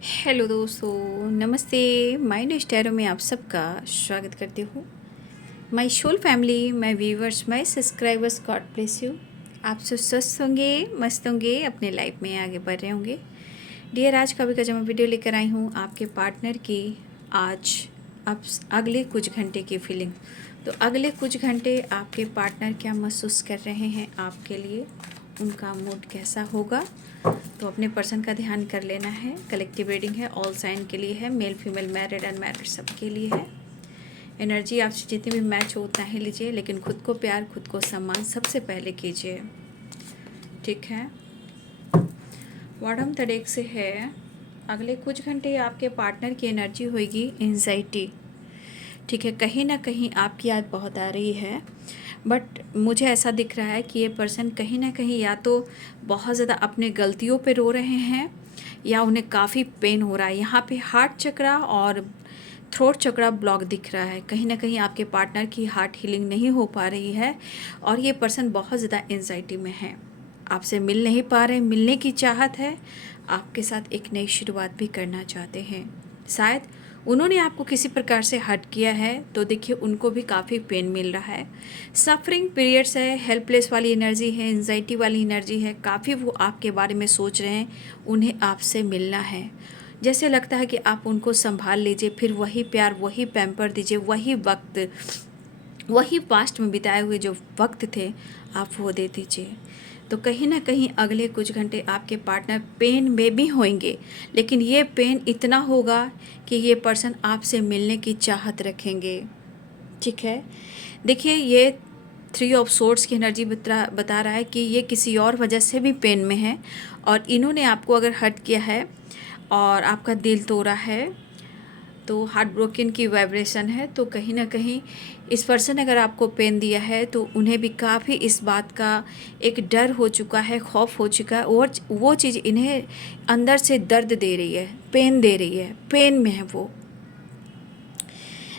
Hello दोस्तों, नमस्ते। Mind स्टैरो में आप सबका स्वागत करती हूँ। My soul family, my viewers, my subscribers, God bless you. आप सब स्वस्थ होंगे, मस्त होंगे, अपने लाइफ में आगे बढ़ रहे होंगे। डियर, आज का भी मैं वीडियो लेकर आई हूँ आपके पार्टनर की आज अब अगले कुछ घंटे की फीलिंग। तो अगले कुछ घंटे आपके पार्टनर क्या महसूस कर रहे हैं आपके लिए, उनका मूड कैसा होगा, तो अपने पर्सन का ध्यान कर लेना है। कलेक्टिव रीडिंग है, ऑल साइन के लिए है, मेल फीमेल मैरिड अनमैरिड सबके लिए है। एनर्जी आपसे जितनी भी मैच हो उतना ही लीजिए, लेकिन खुद को प्यार, खुद को सम्मान सबसे पहले कीजिए, ठीक है। बॉटम थर्ड से है, अगले कुछ घंटे आपके पार्टनर की एनर्जी होगी एंजाइटी, ठीक है। कहीं ना कहीं आपकी याद बहुत आ रही है, बट मुझे ऐसा दिख रहा है कि ये पर्सन कहीं ना कहीं या तो बहुत ज़्यादा अपने गलतियों पे रो रहे हैं या उन्हें काफ़ी पेन हो रहा है। यहाँ पे हार्ट चक्रा और थ्रोट चक्रा ब्लॉक दिख रहा है। कहीं ना कहीं आपके पार्टनर की हार्ट हीलिंग नहीं हो पा रही है और ये पर्सन बहुत ज़्यादा एंजाइटी में है। आपसे मिल नहीं पा रहे, मिलने की चाहत है, आपके साथ एक नई शुरुआत भी करना चाहते हैं। शायद उन्होंने आपको किसी प्रकार से हर्ट किया है, तो देखिए उनको भी काफ़ी पेन मिल रहा है। सफरिंग पीरियड्स है, हेल्पलेस वाली एनर्जी है, एंजाइटी वाली एनर्जी है। काफ़ी वो आपके बारे में सोच रहे हैं, उन्हें आपसे मिलना है। जैसे लगता है कि आप उनको संभाल लीजिए, फिर वही प्यार, वही पैम्पर दीजिए, वही वक्त, वही पास्ट में बिताए हुए जो वक्त थे आप वो दे दीजिए। तो कहीं ना कहीं अगले कुछ घंटे आपके पार्टनर पेन में भी होंगे, लेकिन ये पेन इतना होगा कि ये पर्सन आपसे मिलने की चाहत रखेंगे, ठीक है। देखिए, ये थ्री ऑफ सोर्ड्स की एनर्जी बता रहा है कि ये किसी और वजह से भी पेन में है और इन्होंने आपको अगर हर्ट किया है और आपका दिल तोड़ा है, तो हार्ट ब्रोकन की वाइब्रेशन है। तो कहीं ना कहीं इस पर्सन ने अगर आपको पेन दिया है तो उन्हें भी काफ़ी इस बात का एक डर हो चुका है, खौफ हो चुका है, और वो चीज़ इन्हें अंदर से दर्द दे रही है, पेन दे रही है, पेन में है वो।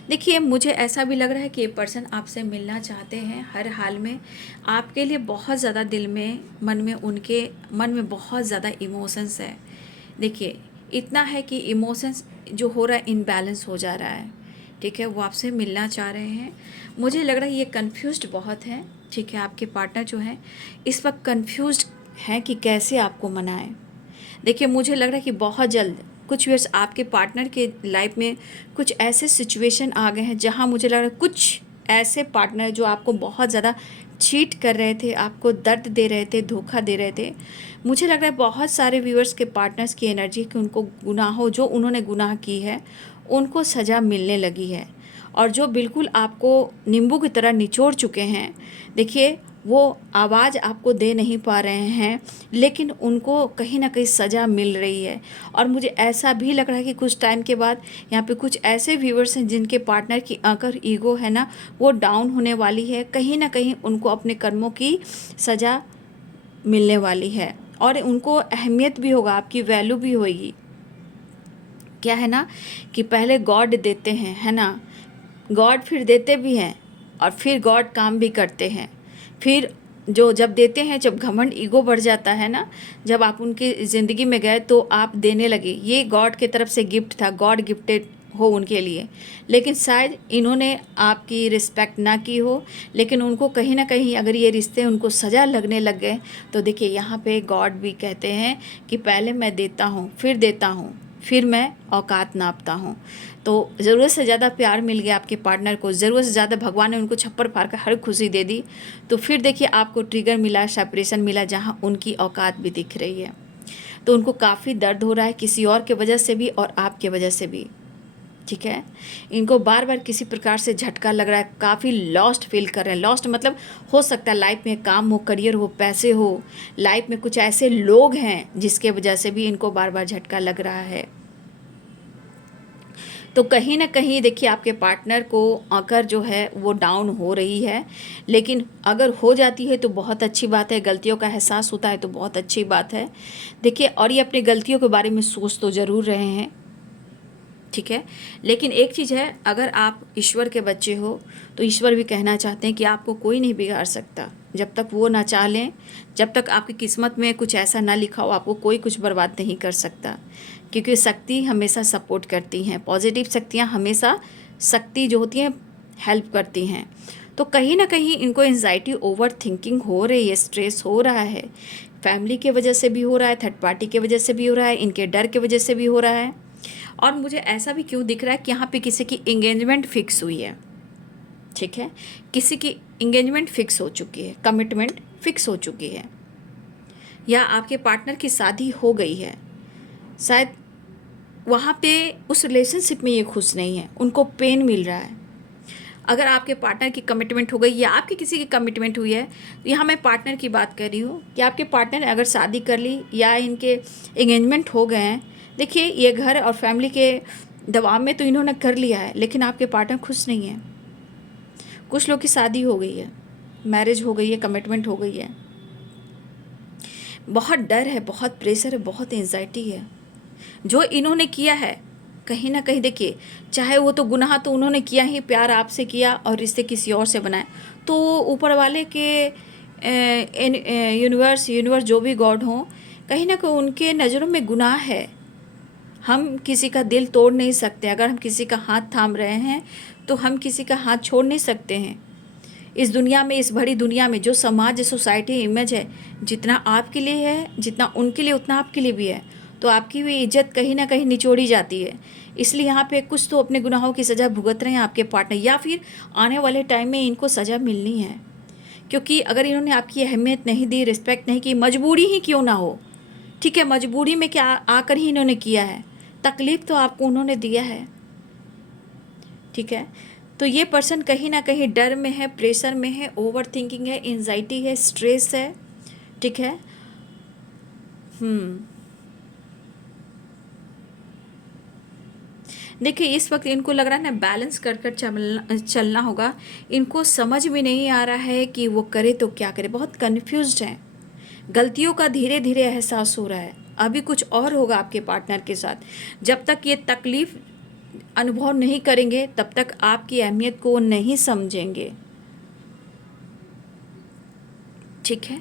देखिए, मुझे ऐसा भी लग रहा है कि ये पर्सन आपसे मिलना चाहते हैं हर हाल में। आपके लिए बहुत ज़्यादा दिल में, मन में, उनके मन में बहुत ज़्यादा इमोशंस है। देखिए, इतना है कि इमोशंस जो हो रहा है इनबैलेंस हो जा रहा है, ठीक है। वो आपसे मिलना चाह रहे हैं। मुझे लग रहा है ये कन्फ्यूज्ड बहुत है, ठीक है। आपके पार्टनर जो है इस वक्त कन्फ्यूज्ड हैं कि कैसे आपको मनाएं। देखिए, मुझे लग रहा है कि बहुत जल्द कुछ ईयर्स आपके पार्टनर के लाइफ में कुछ ऐसे सिचुएशन आ गए हैं जहां मुझे लग रहा है कुछ ऐसे पार्टनर जो आपको बहुत ज़्यादा चीट कर रहे थे, आपको दर्द दे रहे थे, धोखा दे रहे थे। मुझे लग रहा है बहुत सारे व्यूअर्स के पार्टनर्स की एनर्जी कि उनको गुनाहों, जो उन्होंने गुनाह की है उनको सज़ा मिलने लगी है, और जो बिल्कुल आपको नींबू की तरह निचोड़ चुके हैं, देखिए वो आवाज़ आपको दे नहीं पा रहे हैं, लेकिन उनको कहीं ना कहीं सज़ा मिल रही है। और मुझे ऐसा भी लग रहा है कि कुछ टाइम के बाद यहाँ पे कुछ ऐसे व्यूअर्स हैं जिनके पार्टनर की अगर ईगो है ना वो डाउन होने वाली है। कहीं ना कहीं उनको अपने कर्मों की सज़ा मिलने वाली है और उनको अहमियत भी होगा, आपकी वैल्यू भी होगी। क्या है ना कि पहले गॉड देते हैं, है ना, गॉड फिर देते भी हैं और फिर गॉड काम भी करते हैं। फिर जो जब देते हैं, जब घमंड ईगो बढ़ जाता है ना, जब आप उनकी ज़िंदगी में गए तो आप देने लगे, ये गॉड की तरफ से गिफ्ट था, गॉड गिफ्टेड हो उनके लिए। लेकिन शायद इन्होंने आपकी रिस्पेक्ट ना की हो, लेकिन उनको कहीं ना कहीं अगर ये रिश्ते उनको सज़ा लगने लग गए, तो देखिए यहाँ पे गॉड भी कहते हैं कि पहले मैं देता हूँ, फिर देता हूँ, फिर मैं औकात नापता हूँ। तो ज़रूरत से ज़्यादा प्यार मिल गया आपके पार्टनर को, ज़रूरत से ज़्यादा भगवान ने उनको छप्पर फाड़ कर हर खुशी दे दी, तो फिर देखिए आपको ट्रिगर मिला, सेपरेशन मिला, जहाँ उनकी औकात भी दिख रही है। तो उनको काफ़ी दर्द हो रहा है, किसी और के वजह से भी और आपके वजह से भी, ठीक है। इनको बार बार किसी प्रकार से झटका लग रहा है, काफ़ी लॉस्ट फील कर रहे हैं। लॉस्ट मतलब हो सकता है लाइफ में काम हो, करियर हो, पैसे हो, लाइफ में कुछ ऐसे लोग हैं जिसके वजह से भी इनको बार बार झटका लग रहा है। तो कहीं ना कहीं देखिए आपके पार्टनर को अगर जो है वो डाउन हो रही है, लेकिन अगर हो जाती है तो बहुत अच्छी बात है, गलतियों का एहसास होता है तो बहुत अच्छी बात है। देखिए, और ये अपनी गलतियों के बारे में सोच तो ज़रूर रहे हैं, ठीक है। लेकिन एक चीज़ है, अगर आप ईश्वर के बच्चे हो तो ईश्वर भी कहना चाहते हैं कि आपको कोई नहीं बिगाड़ सकता। जब तक वो ना चाह लें, जब तक आपकी किस्मत में कुछ ऐसा ना लिखा हो, आपको कोई कुछ बर्बाद नहीं कर सकता, क्योंकि शक्ति हमेशा सपोर्ट करती हैं, पॉजिटिव शक्तियाँ हमेशा शक्ति जो होती हैं हेल्प करती हैं। तो कहीं ना कहीं इनको एंजाइटी, ओवर थिंकिंग हो रही है, स्ट्रेस हो रहा है, फैमिली के वजह से भी हो रहा है, थर्ड पार्टी के वजह से भी हो रहा है, इनके डर के वजह से भी हो रहा है। और मुझे ऐसा भी क्यों दिख रहा है कि यहाँ पे किसी की एंगेजमेंट फिक्स हुई है, ठीक है, किसी की एंगेजमेंट फिक्स हो चुकी है, कमिटमेंट फिक्स हो चुकी है, या आपके पार्टनर की शादी हो गई है। शायद वहाँ पे उस रिलेशनशिप में ये खुश नहीं है, उनको पेन मिल रहा है। अगर आपके पार्टनर की कमिटमेंट हो गई या आपकी किसी की कमिटमेंट हुई है, तो यहाँ मैं पार्टनर की बात कर रही हूँ कि आपके पार्टनर ने अगर शादी कर ली या इनके एंगेजमेंट हो गए हैं, देखिए ये घर और फैमिली के दबाव में तो इन्होंने कर लिया है, लेकिन आपके पार्टनर खुश नहीं है। कुछ लोग की शादी हो गई है, मैरिज हो गई है, कमिटमेंट हो गई है, बहुत डर है, बहुत प्रेशर है, बहुत एंजाइटी है। जो इन्होंने किया है कहीं ना कहीं, देखिए चाहे वो तो गुनाह तो उन्होंने किया ही, प्यार आपसे किया और रिश्ते किसी और से बनाए, तो ऊपर वाले के यूनिवर्स जो भी गॉड हों, कहीं ना कहीं उनके नज़रों में गुनाह है। हम किसी का दिल तोड़ नहीं सकते, अगर हम किसी का हाथ थाम रहे हैं तो हम किसी का हाथ छोड़ नहीं सकते हैं। इस दुनिया में, इस बड़ी दुनिया में जो समाज, सोसाइटी इमेज है, जितना आपके लिए है, जितना उनके लिए, उतना आपके लिए भी है। तो आपकी भी इज्जत कहीं ना कहीं निचोड़ी जाती है। इसलिए यहाँ पे कुछ तो अपने गुनाहों की सज़ा भुगत रहे हैं आपके पार्टनर, या फिर आने वाले टाइम में इनको सज़ा मिलनी है। क्योंकि अगर इन्होंने आपकी अहमियत नहीं दी, रिस्पेक्ट नहीं की, मजबूरी ही क्यों ना हो, ठीक है, मजबूरी में क्या आकर ही इन्होंने किया है, तकलीफ़ तो आपको उन्होंने दिया है, ठीक है। तो ये पर्सन कहीं ना कहीं डर में है, प्रेशर में है, ओवर थिंकिंग है, एंजाइटी है, स्ट्रेस है, ठीक है। देखिए इस वक्त इनको लग रहा है ना, बैलेंस कर कर चलना होगा। इनको समझ में नहीं आ रहा है कि वो करे तो क्या करे, बहुत कन्फ्यूज्ड हैं। गलतियों का धीरे धीरे एहसास हो रहा है। अभी कुछ और होगा आपके पार्टनर के साथ। जब तक ये तकलीफ़ अनुभव नहीं करेंगे तब तक आपकी अहमियत को नहीं समझेंगे, ठीक है।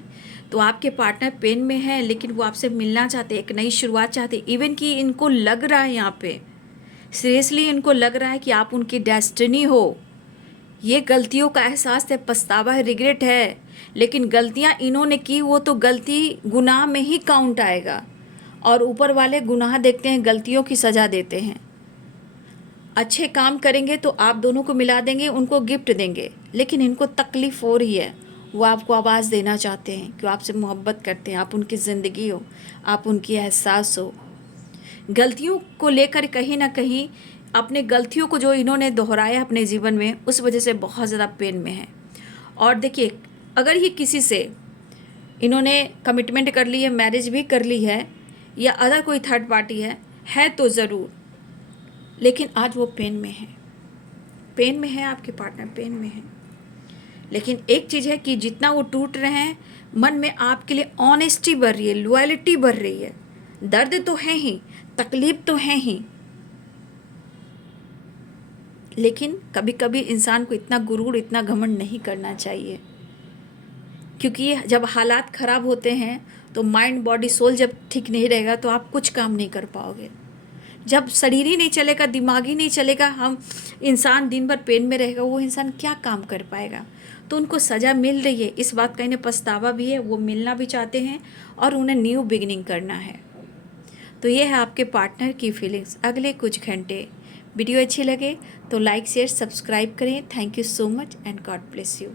तो आपके पार्टनर पेन में है, लेकिन वो आपसे मिलना चाहते, एक नई शुरुआत चाहते। इवन कि इनको लग रहा है, यहाँ पे सीरियसली इनको लग रहा है कि आप उनकी डेस्टिनी हो। ये गलतियों का एहसास है, पछतावा है, रिग्रेट है, लेकिन गलतियाँ इन्होंने की वो तो गलती गुनाह में ही काउंट आएगा। और ऊपर वाले गुनाह देखते हैं, गलतियों की सज़ा देते हैं। अच्छे काम करेंगे तो आप दोनों को मिला देंगे, उनको गिफ्ट देंगे, लेकिन इनको तकलीफ़ हो रही है। वो आपको आवाज़ देना चाहते हैं कि आपसे मोहब्बत करते हैं, आप उनकी ज़िंदगी हो, आप उनकी एहसास हो। गलतियों को लेकर कहीं ना कहीं अपने गलतियों को जो इन्होंने दोहराया अपने जीवन में, उस वजह से बहुत ज़्यादा पेन में है। और देखिए अगर ये किसी से इन्होंने कमिटमेंट कर ली है, मैरिज भी कर ली है, या अदर कोई थर्ड पार्टी है तो ज़रूर, लेकिन आज वो पेन में है, पेन में है, आपके पार्टनर पेन में है। लेकिन एक चीज़ है कि जितना वो टूट रहे हैं, मन में आपके लिए ऑनेस्टी बढ़ रही है, लॉयल्टी बढ़ रही है। दर्द तो है ही, तकलीफ तो है ही, लेकिन कभी कभी इंसान को इतना गुरूर, इतना घमंड नहीं करना चाहिए। क्योंकि जब हालात ख़राब होते हैं तो माइंड, बॉडी, सोल जब ठीक नहीं रहेगा तो आप कुछ काम नहीं कर पाओगे। जब शरीर ही नहीं चलेगा, दिमाग ही नहीं चलेगा, हम इंसान दिन भर पेन में रहेगा, वो इंसान क्या काम कर पाएगा। तो उनको सज़ा मिल रही है, इस बात का इन्हें पछतावा भी है, वो मिलना भी चाहते हैं और उन्हें न्यू बिगिनिंग करना है। तो ये है आपके पार्टनर की फीलिंग्स अगले कुछ घंटे। वीडियो अच्छी लगे तो लाइक, शेयर, सब्सक्राइब करें। Thank you so much and God bless you.